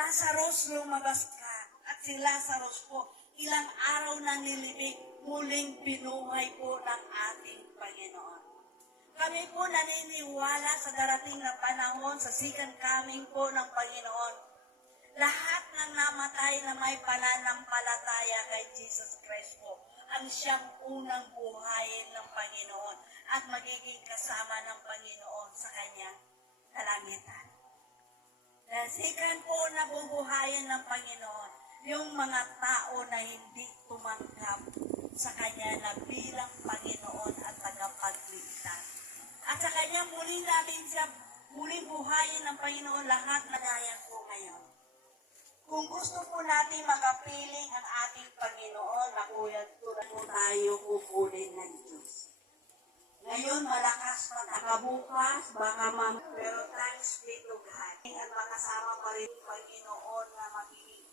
Lazarus, lumabas ka. At si Lazarus po, ilang araw nang nilibig, muling binuhay po ng ating Panginoon. Kami po naniniwala sa darating na panahon, sa second coming po ng Panginoon. Lahat ng namatay na may pananampalataya kay Jesus Christ po, ang siyang unang buhayin ng Panginoon at magiging kasama ng Panginoon sa kanyang kalangitan. The second po na bubuhayin ng Panginoon, yung mga tao na hindi tumanggap sa Kanya na bilang Panginoon at tagapagligtas. At sa Kanya muli natin siya, muling buhayin ng Panginoon lahat na gaya po ngayon. Kung gusto po natin makapiling ang ating Panginoon, nakuya tulad mo tayo kukunin ng Diyos. Ngayon, malakas pa nakabukas, baka pero thanks be to God. At makasama pa rin ang Panginoon na magiging